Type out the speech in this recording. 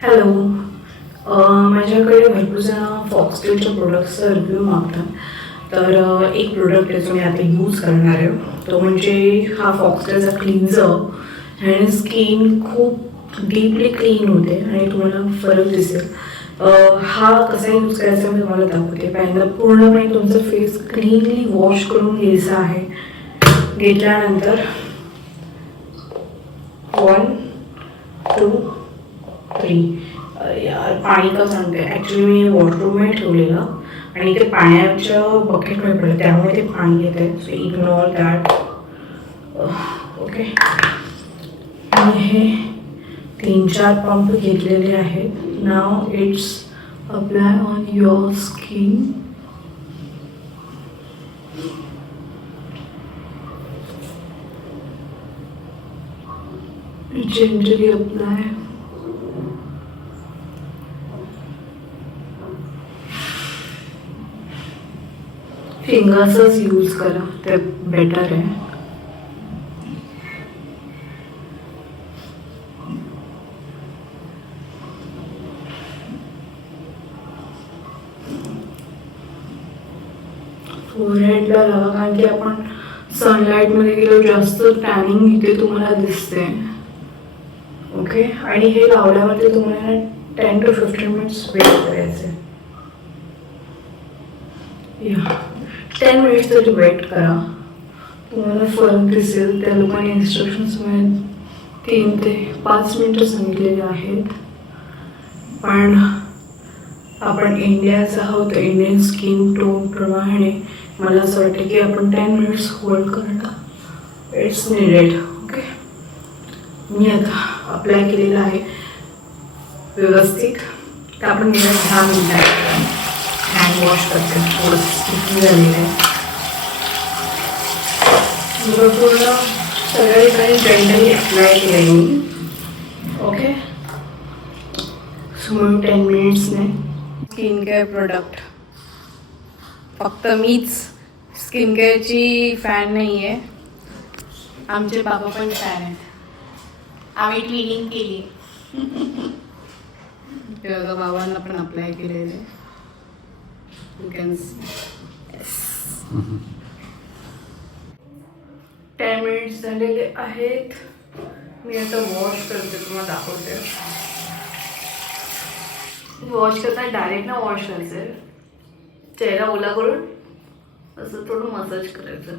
Hello. माझ्याकडे भरपूर जण फॉक्सटेलच्या प्रोडक्ट्सचा रिव्ह्यू मागतात. तर एक प्रोडक्ट आहे जो मी आता यूज करणार आहे, तो म्हणजे हा फॉक्सटेलचा क्लीन्झर. ह्याने स्किन खूप डीपली क्लीन होते आणि तुम्हाला फरक दिसेल. हा कसा यूज करायचा मी तुम्हाला दाखवते. पहिल्यांदा पूर्णपणे तुमचा फेस क्लीनली वॉश करून घ्यायचा आहे. घेतल्यानंतर 1 2 3 यार पाणी का सांगते, ॲक्च्युली मी वॉशरूममध्ये ठेवलेलं आणि ते पाण्याच्या बकेटमध्ये पडलं, त्यामुळे ते पाणी येत आहे. So ignore that. ओके. मी हे 3-4 पंप घेतलेले आहेत. नाव it's apply on your skin. Gently apply. फिंगर्सच यूज करा, ते बेटर आहे. फोरहेडला लावा, कारण की आपण सनलाईटमध्ये गेलो जास्त टॅनिंग इथे तुम्हाला दिसते. ओके. आणि हे लावल्यावरती तुम्हाला 10 to 15 मिनिट्स वेट करायचे. 10 मिनिट्स तरी वेट करा, तुम्हाला फरक दिसेल. त्या लोकांनी इन्स्ट्रक्शन्समध्ये 3 ते 5 मिनिटं सांगितलेले आहेत. पण आपण इंडियाचा आहोत, इंडियन स्किन टोनप्रमाणे मला असं वाटतं की आपण 10 मिनिट्स होल्ड करणं इट्स नीडेड. ओके. मी आता अप्लाय केलेलं आहे व्यवस्थित. तर आपण गेल्या 10 मिनिटात हँड वॉश करते. थोडंसं स्टिकी झालेलं आहे. पूर्ण सगळ्या ठिकाणी जेंटली अप्लाय केलं आहे मी. ओके. सो 10 मिनिट्सने स्किन केअर प्रोडक्ट. फक्त मीच स्किन केअरची फॅन नाही आहे, आमचे बाबा पण फॅन आहेत. आम्ही ट्विनिंग केली. तेव्हा बाबांना पण अप्लाय केलेले. You can see. 10 मिनिट्स झालेले आहेत. मी आता वॉश करते, तुम्हाला दाखवते. वॉश करताना डायरेक्ट ना वॉश करायचं, चेहरा ओला करून असं थोडं मसाज करायचं.